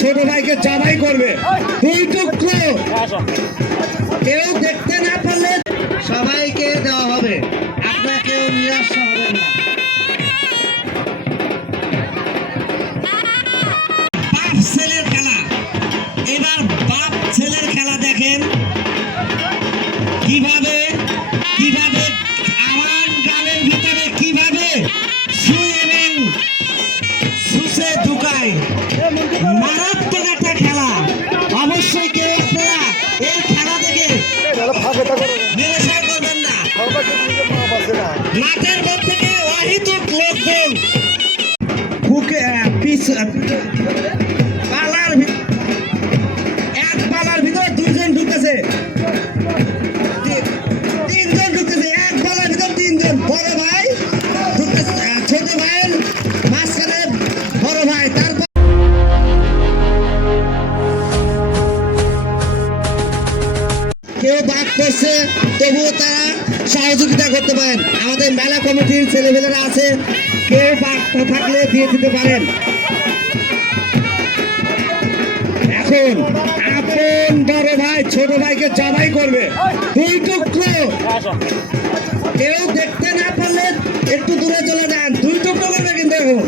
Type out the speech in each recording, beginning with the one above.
ছোট ভাইকে জবাই করবে। দুই টুকরো। কেউ দেখতে না পারলে সবাইকে দেওয়া হবে। আপনাকেও নিরাশ হবে না। বাপ ছেলের খেলা। এবার বাপ ছেলের খেলা দেখেন। কীভাবে কীভাবে আমার গ্রামের ভিতরে কীভাবে সুসে ঢুকায়। তবুও তারা সহযোগিতা করতে পারেন। আমাদের মেলা কমিটির ছেলেমেয়েরা আছে, কেউ থাকলে দিয়ে দিতে পারেন। এখন আপন বড় ভাই, ছোট ভাইকে জবাই করবে। দুই টুকরো। কেউ দেখতে না পারলে একটু দূরে চলে যান। দুই টুকরো করবে কিন্তু এখন।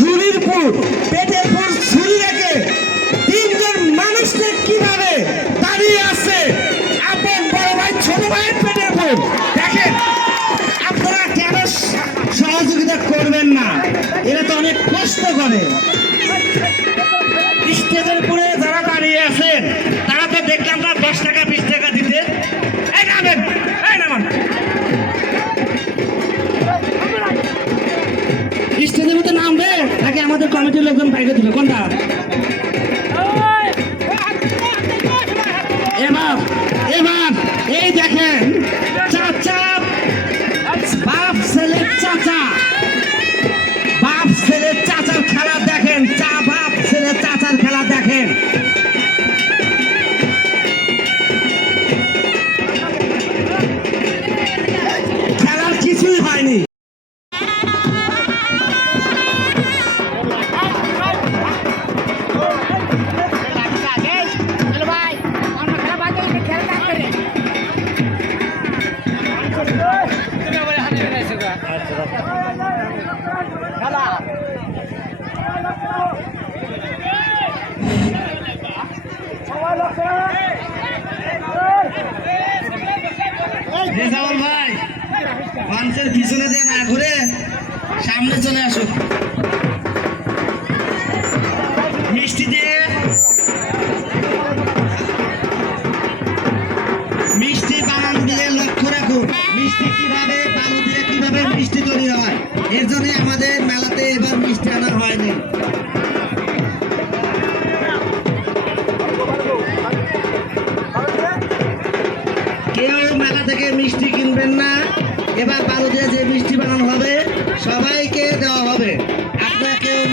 ছুরির পুর, পেটের পুর ছুরি রেখে তিনজন মানুষকে কীভাবে দাঁড়িয়ে আছে? আপন বড় ভাই, ছোট ভাইয়ের পেটের পুর। দেখেন, আপনারা কেন সহযোগিতা করবেন না? এরা তো অনেক কষ্ট করে। স্টেজের উপরে যারা দাঁড়িয়ে আছেন, তারা তো দেখলাম না দশ টাকা, বিশ টাকা দিতে। এই নামেন, এই নামান। স্টেজের মধ্যে নামবে? নাকি আমাদের কমিটির লোকজন বাইরে দিল। কোনটা? এবার এবার এই দেখেন।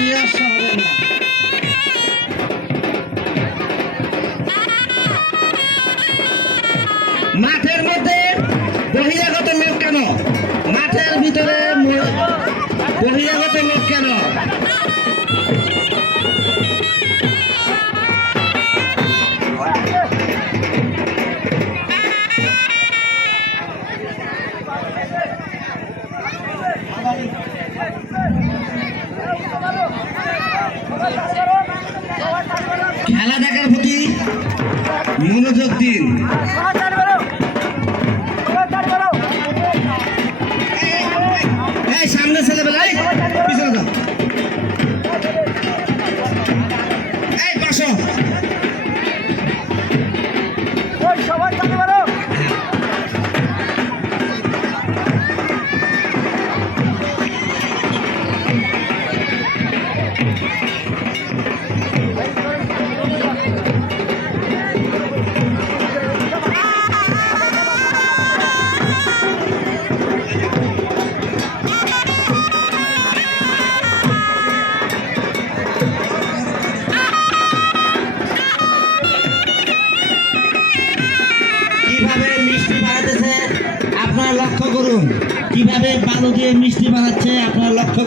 আপনাকেও নিরাশ হবেন না। প্রতি মনোযোগ দিন। সামনে ছেলেবেলায় পিছনে যাও। এই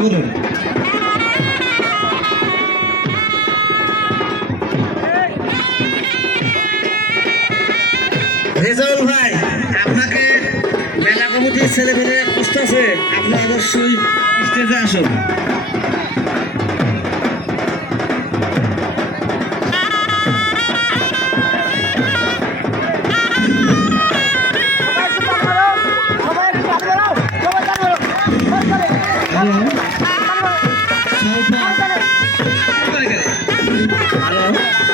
করুন ভাই আপনাকে মেলা কমিটির ছেলেমেয়েরা কষ্ট আছে আপনি অবশ্যই স্টেজে আসুন। Ah!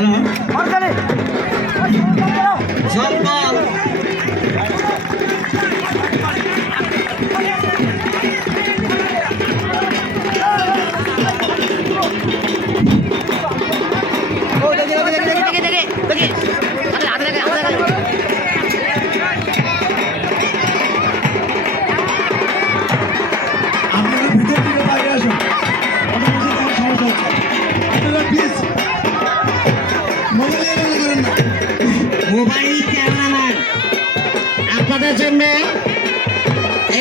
đó মোবাইলে ক্যামেরাম্যান আপনাদের জন্য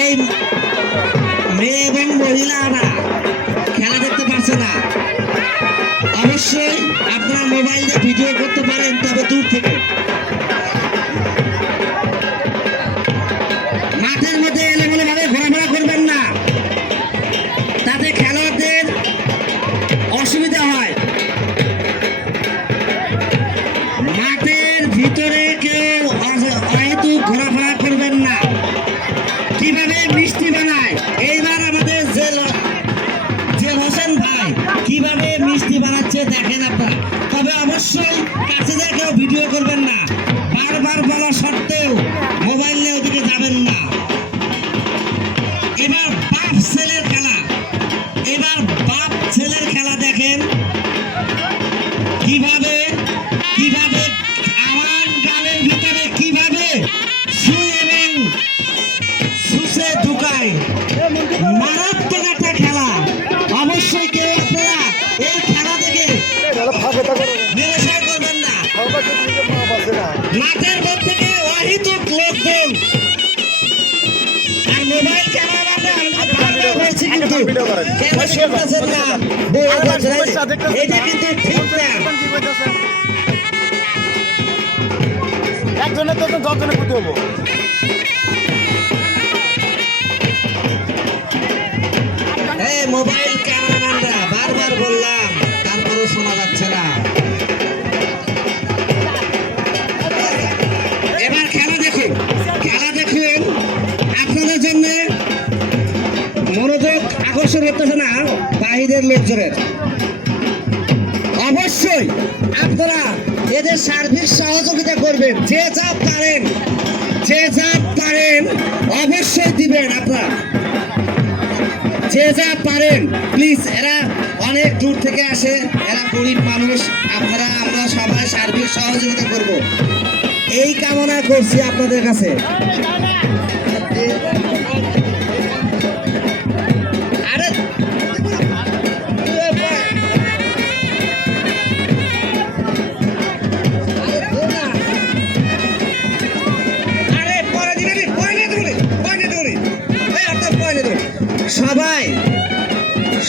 এই মেয়ে এবং মহিলারা খেলা দেখতে পারছে না। অবশ্যই আপনারা মোবাইল ভিডিও করতে পারেন তবে দূর থেকে। মাঠের কেন শুনতেছেন না বউ বলছেন, এটা কিন্তু ঠিক না। একজনের তো দশজনের ক্ষতি হব মোবাইল ক্যামেরাম্যানরা বারবার বললাম তারপরেও শোনা যাচ্ছে না। আকর্ষণ করতেছে না, বাহিরের লোকজনের। অবশ্যই আপনারা এদের সার্ভিস সহযোগিতা করবেন, যে যা পারেন, যে যা পারেন অবশ্যই দিবেন আপনারা। যে যা পারেন প্লিজ এরা অনেক দূর থেকে আসে, এরা গরিব মানুষ, আপনারা, আমরা সবাই সার্বিক সহযোগিতা করব। এই কামনা করছি আপনাদের কাছে। সবাই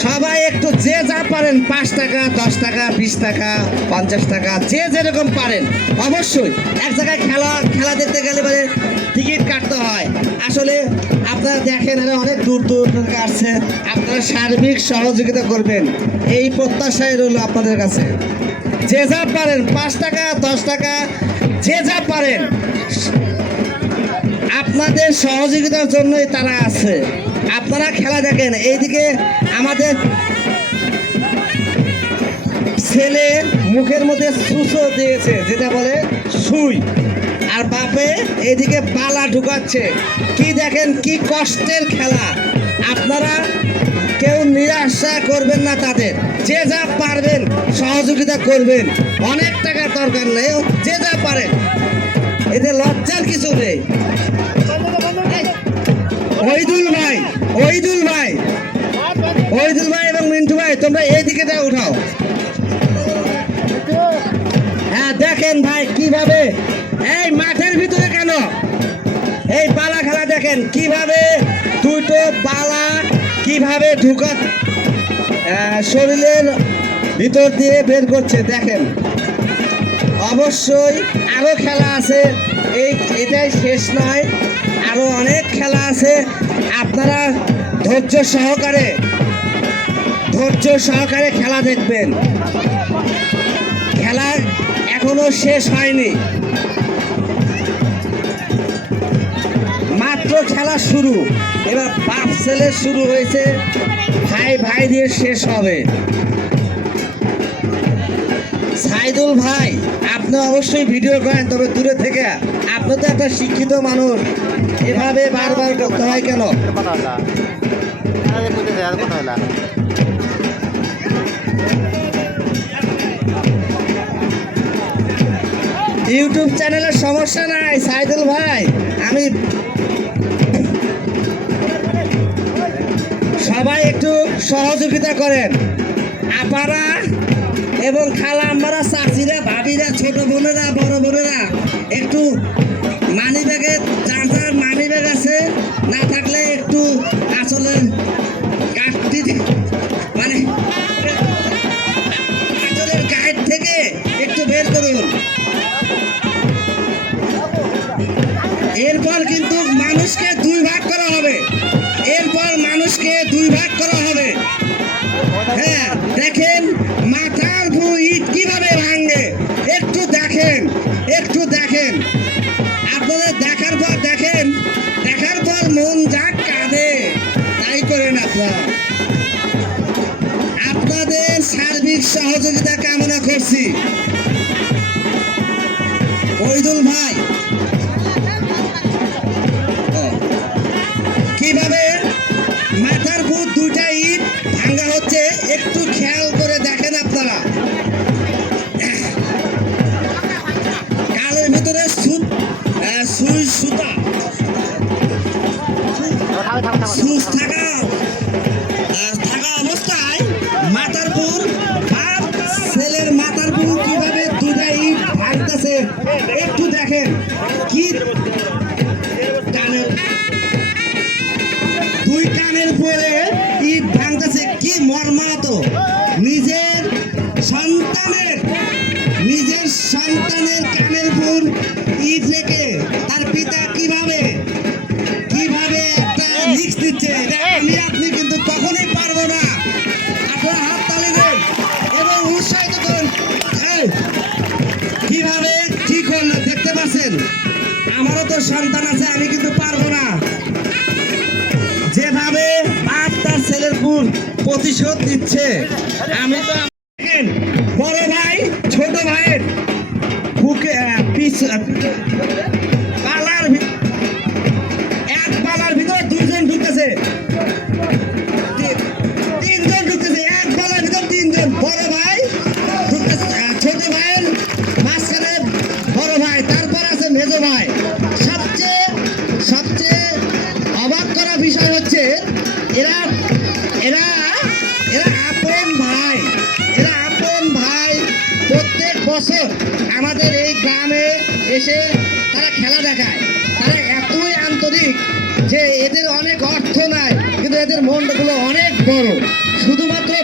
সবাই একটু যে যা পারেন, পাঁচ টাকা, দশ টাকা, বিশ টাকা, পঞ্চাশ টাকা, যে যেরকম পারেন। অবশ্যই এক জায়গায় খেলা খেলা দেখতে গেলে মানে টিকিট কাটতে হয়। আসলে আপনারা দেখেন এরা অনেক দূর দূর থেকে আসছে। আপনারা সার্বিক সহযোগিতা করবেন। এই প্রত্যাশাই রইল আপনাদের কাছে। যে যা পারেন, পাঁচ টাকা, দশ টাকা, যে যা পারেন, আপনাদের সহযোগিতার জন্যই তারা আছে। আপনারা খেলা দেখেন। এইদিকে আমাদের ছেলে মুখের মধ্যে সুসো দিয়েছে, যেটা বলে সুই। আর বাপে এদিকে পালা ঢুকাচ্ছে। কি দেখেন, কি কষ্টের খেলা। আপনারা কেউ নিরাশা করবেন না তাদের। যে যা পারবেন, সহযোগিতা করবেন। অনেক টাকার দরকার নেই, যে যা পারেন। এতে লজ্জার কিছু নেই। ওইদুল ভাই। ওইদুল ভাই এবং মিন্টু ভাই, তোমরা এইদিকে যা উঠাও। হ্যাঁ দেখেন ভাই কীভাবে, এই মাঠের ভিতরে কেন? এই পালা খেলা দেখেন কীভাবে দুটো পালা কীভাবে ঢুকা শরীরের ভিতর দিয়ে বের করছে, দেখেন। অবশ্যই আরও খেলা আছে, এই এটাই শেষ নয়, আরও অনেক খেলা আছে। আপনারা ধৈর্য সহকারে ধৈর্য সহকারে খেলা দেখবেন। খেলা এখনও শেষ হয়নি। মাত্র খেলা শুরু। এবার বাপ ছেলে শুরু হয়েছে। ভাই ভাই দিয়ে শেষ হবে। সাইদুল ভাই, আপনি অবশ্যই ভিডিও করেন, তবে দূরে থেকে। আপনি তো একটা শিক্ষিত মানুষ। এভাবে বারবার করতে হয় কেন? ইউটিউব চ্যানেলের সমস্যা নাই, সাইদুল ভাই। আমি সবাই একটু সহযোগিতা করেন। আপারা এবং খালা আম্মারা চাচিরা ভাবিরা ছোট বোনেরা, বড় বোনেরা, একটু একটু আসলে কাটতি মানে আসলের গাইড থেকে একটু বের করুন। এরপর কিন্তু মানুষকে দুই ভাগ করা হবে। এরপর মানুষকে দুই ভাগ করা হবে। হ্যাঁ দেখেন মাথার ভু ইট কীভাবে ভাঙে একটু দেখেন একটু দেখেন। আপনাদের সার্বিক সহযোগিতা কামনা করছি। ওইদুল ভাই সন্তান আছে, আমি কিন্তু পারব না। যেভাবে বাপ তার ছেলের গুণ প্রতিশোধ দিচ্ছে আমি তো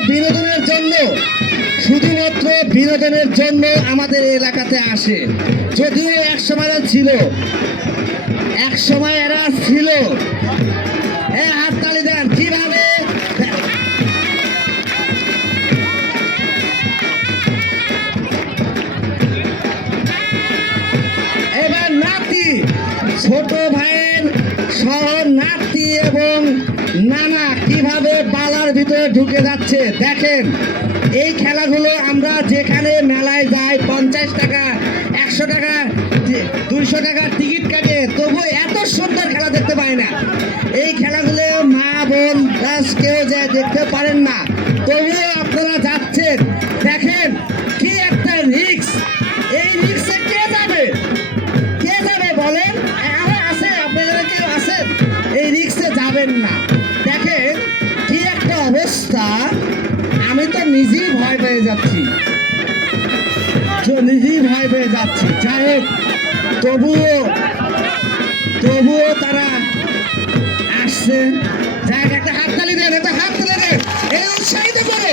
বিনোদনের জন্য, শুধুমাত্র বিনোদনের জন্য আমাদের এলাকাতে আসে। যদিও এক সময় ছিল এক সময় এরা ছিল। হাততালি দেন, কীভাবে? এবার নাতি, ছোট ভাইয়ের সহ নাতি এবং নানা, কীভাবে বালার ভিতরে ঢুকে যাচ্ছে? দেখেন, এই খেলাগুলো আমরা যেখানে মেলায় যাই, পঞ্চাশ টাকা, একশো টাকা, দুইশো টাকার টিকিট কাটে, তবু এত সুন্দর খেলা দেখতে পায় না। এই খেলাগুলো মা, বোন কেউ যায় দেখতে পারেন না। তবুও আপনারা যাচ্ছেন, দেখেন নিজেই ভয় পেয়ে যাচ্ছি। নিজেই ভয় পেয়ে যাচ্ছি। যাই হোক, তবুও তবুও তারা আসছে। যাই একটা একটা হাততালি দেন, একটা হাততালি দেন। এই উৎসাহিত করো।